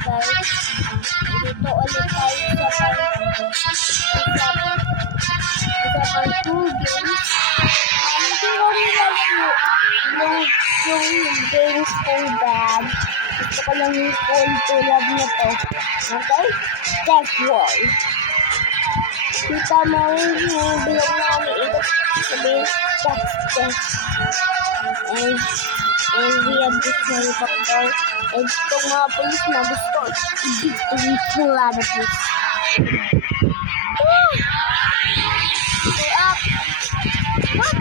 guys. Dito ulit tayo sa pang 2 games. Hindi ko rin yung games kong dad. Gusto ko lang yung full tulad na to. Okay? Tech War. Kita mo yung bilog namin ito. Sabihin, tech. And we have this helicopter. And itong mga police na gusto i-beat yung planet this. Go up! What?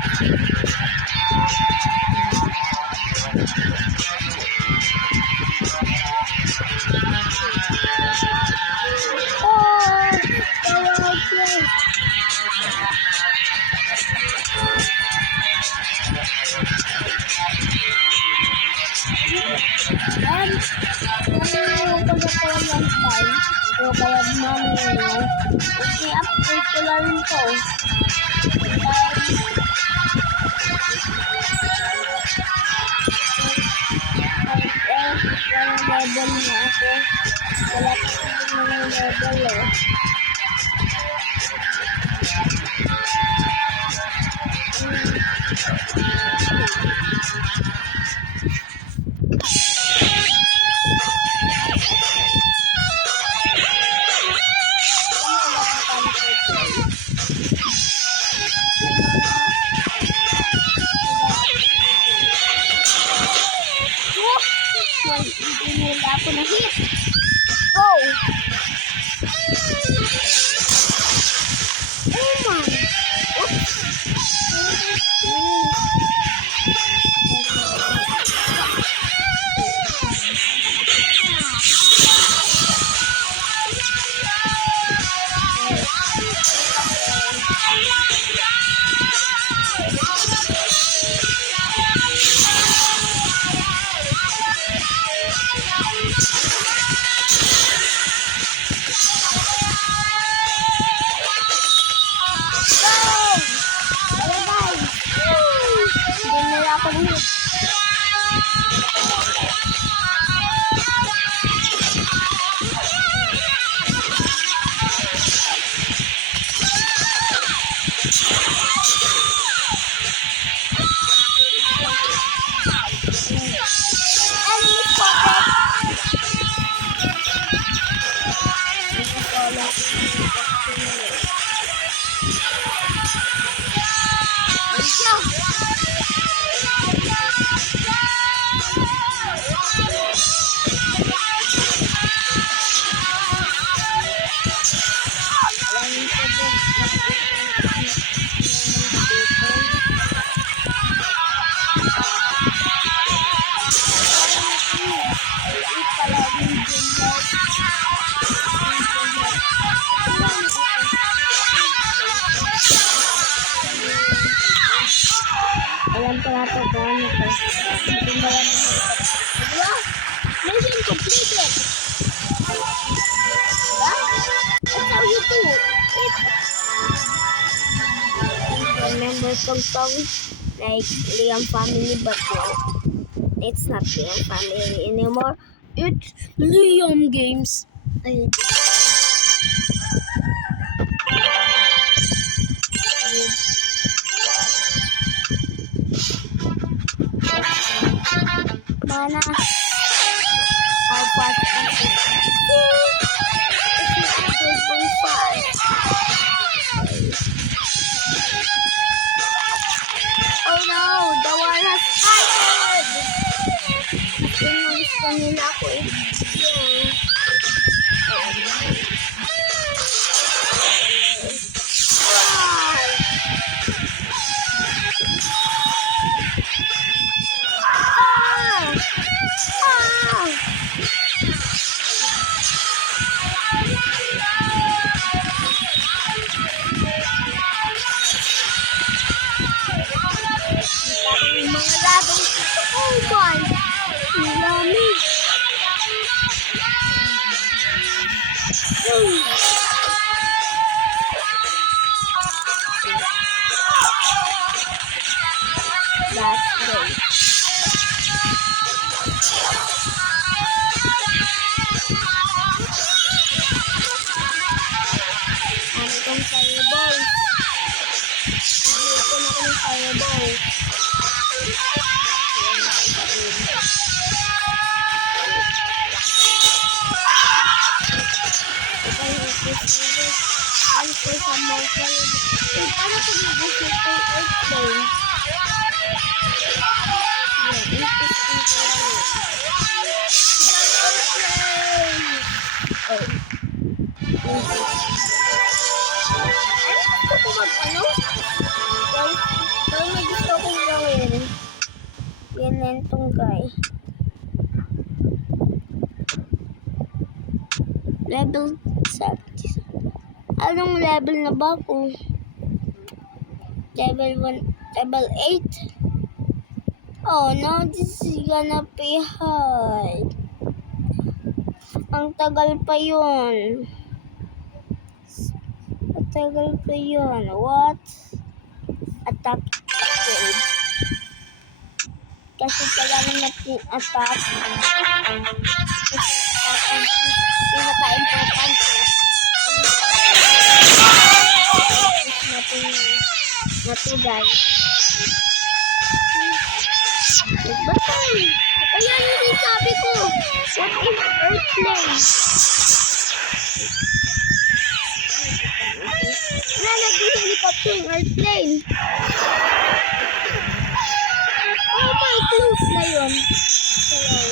Kaya mami yun, i-upgrade ko lang ito. Yung level na ako. Wala ko yung level eh. Wala ako na hit. Go! Oh my! Alam ko na ito kung ano ito. Mission completed. That's how you do it. Remember some songs like Liam Family, but no, it's not Liam Family anymore. It's Liam Games. Mana? How fast is it? It's not going fast. Oh no, the war has started! Gusto nila ako eh. Oh my! Yummy! That's great. Ano po sa mga kayo? Eh, paano kung mag-isip ko yung airplane? Yeah, interesting ko lang yun. Airplane! Ano gusto ko mag-ano? Guys, pero may gusto kong gawin. Yan na itong guy. Level 70. Anong level na ba ako? Level 1, level 8? Oh, now this is gonna be hard. Ang tagal pa yun. Matagal pa yun. What? Attack grade. Kasi kailangan natin attack. Kasi attack ang pinaka-important. Natin guys. Batay! Ayan yung sabi ko. What is airplane? Wala nag-helicopter yung airplane. Oh my, close na yun. Hello.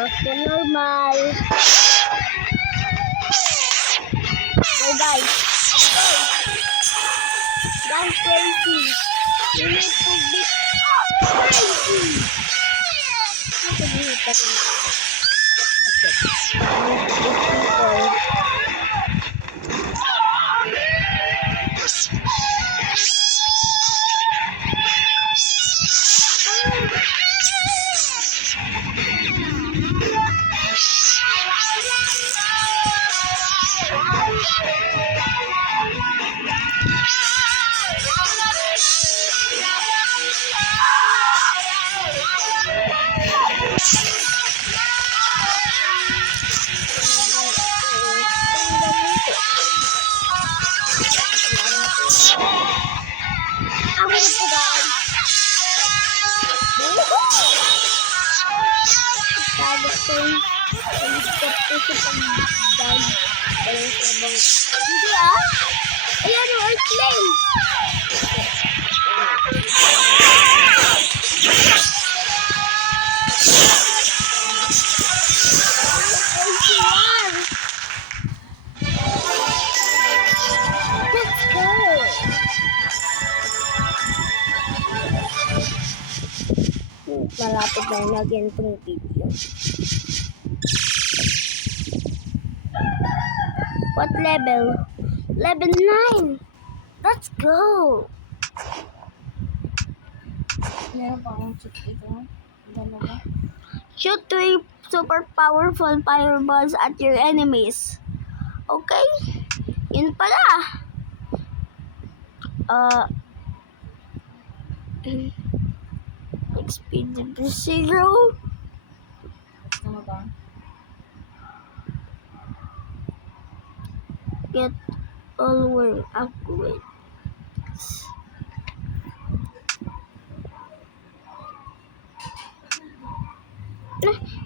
Back to normal. Go guys. Let's go. That's crazy. You need to be crazy. What do you think? Hindi ah! Ayan yung airplane! Let's go! Malapit na yung lagyan itong video. What level? Level 9! Let's go! Meron pa akong shoot dito. Dalawa. Shoot 3 super powerful fireballs at your enemies. Okay? Yun pala. Speed to 0. Gusto mo ba? Get all world upgrade.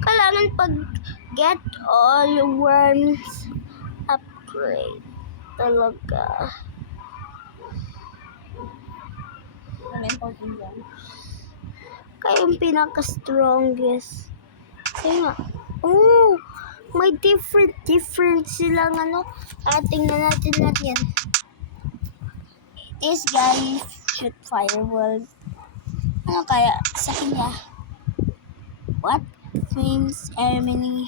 Kailangan pag get all worms upgrade talaga. Ano yung important dyan? Kaya yung pinaka-strongest. Kaya nga. Oh! May different silang ano. Tingnan natin yan. This guy shoot fireballs. Ano kaya sa kanya? What? Flames enemy.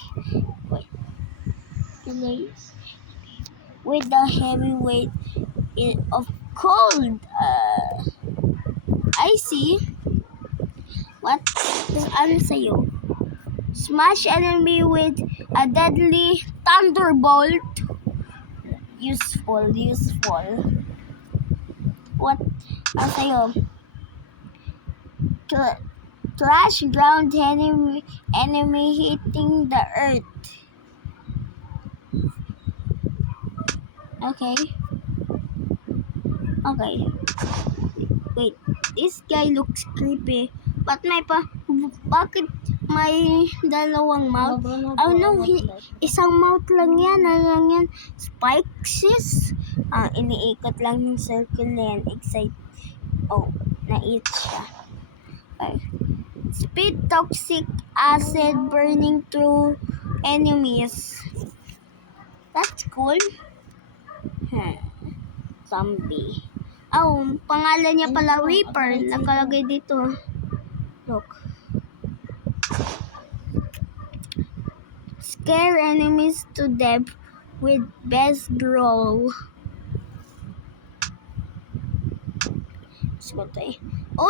Wait. Delays. With the heavy weight of cold. I see. What? Ano sa'yo? Smash enemy with a deadly thunderbolt. Useful. What? Sa'yo? Crash ground enemy hitting the earth. Okay. Wait, this guy looks creepy. Bakit may dalawang mouth? Oh no, isang mouth lang yan. Spikes? Iniikot lang yung circle na yan. Na-eat siya. Okay. Spit toxic acid burning through enemies. That's cool. Zombie. Pangalan niya pala Reaper. Nakalagay dito. Look. Scare enemies to death with best growl.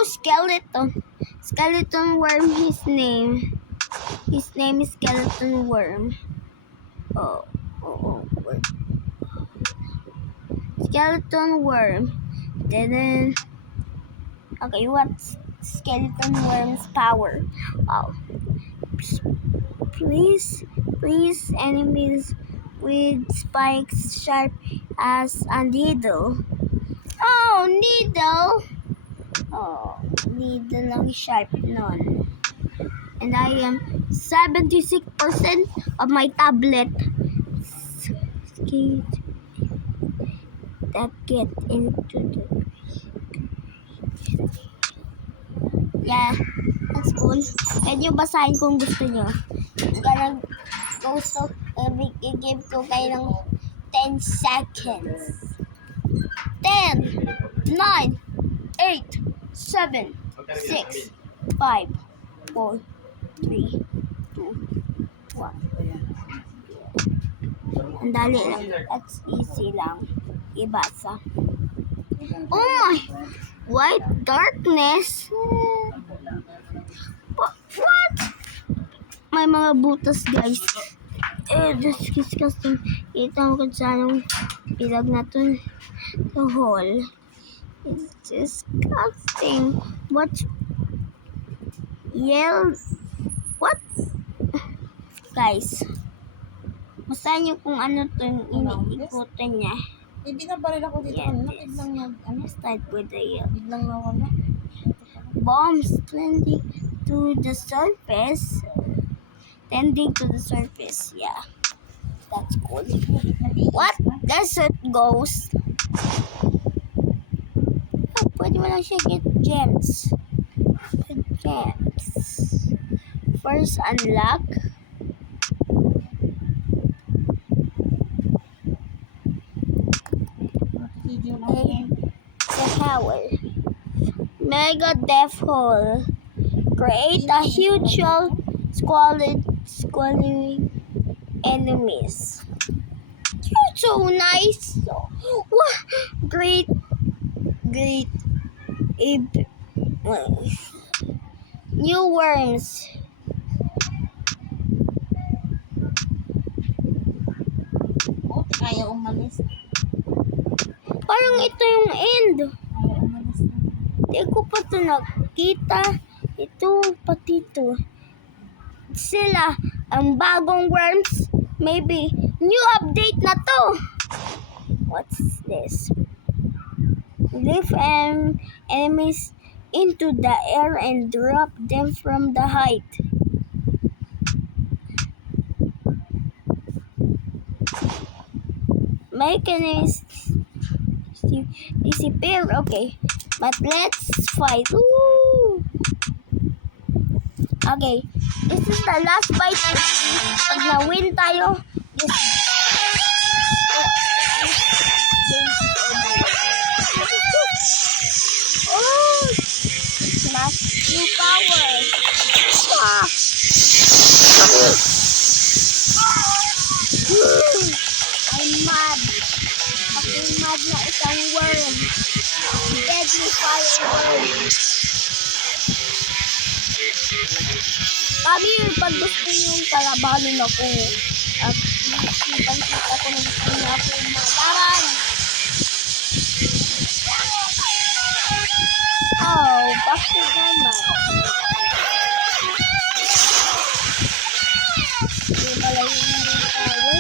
Skeleton. Skeleton worm, his name. His name is Skeleton Worm. Skeleton Worm. Okay, what's Skeleton Worm's power? Please, enemies with spikes sharp as a needle. Needle! Needle lang sharp nun. And I am 76% of my tablet. That get into the... Yeah, that's cool. Pwede nyo basahin kung gusto nyo. I'm gonna give ko kayo ng 10 seconds. 10, 9, 8, 7, 6, 5, 4, 3, 2, 1. Ang dali lang. That's easy lang. Ibasa. Oh my! White darkness? What? May mga butas, guys. This is disgusting. Ito ko saan ilag na to. The hole. It's disgusting. What? What? Guys. Basahin nyo kung ano to yung iniikutan niya. Hindi na baril ako dito. Start with the Biglang nawala. bombs tending to the surface. Yeah. That's cool. What? Desert ghost. Pwede mo lang siya get gems. First unlock. The power. Mega Death Hole. Create a huge squalling enemies. You're so nice. Wow. Great. New worms. Kaya umalis. Parang ito yung end. Kaya umalis na. Di ko pa ito nakita. Ito, pati ito. Sila, ang bagong worms. Maybe, new update na to. What's this? Lift enemies into the air and drop them from the height. Make enemies disappear. Okay, but let's fight. Woo! Okay, this is the last fight. Pag na-win tayo, smash new power. I'm mad. Ako'y mad na isang worm. Deadly fire worm. Kami, pag gusto yung kalabanin ako. At nakikita ko na gusto niya ako malaban. Oh, bakit naman? Hindi pala yung tower.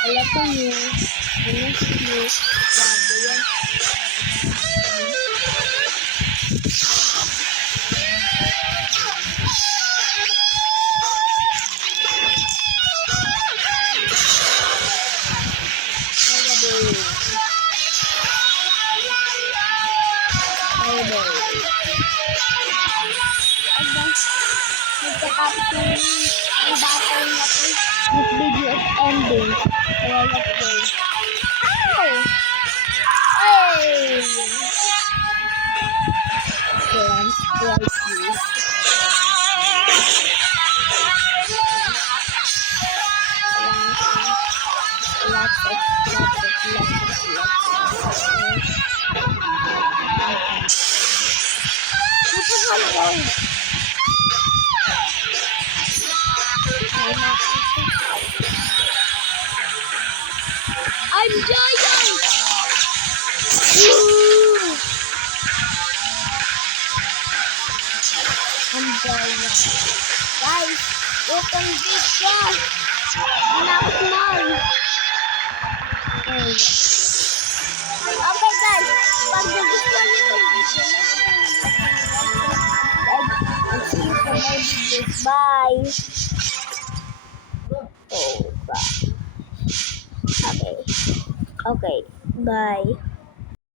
Wala ko yun. Finish yun. Bago yan. Ang battle na to. This video is ending. Kaya let's go. Ow! Hey! Damn, slightly. I'm giant! Woo! I'm giant. Guys, open big siya. Not small. Okay guys, pag nagustuhan niyo itong video, I'll see you for more videos. Bye! Oh, bye. Okay. Okay, bye.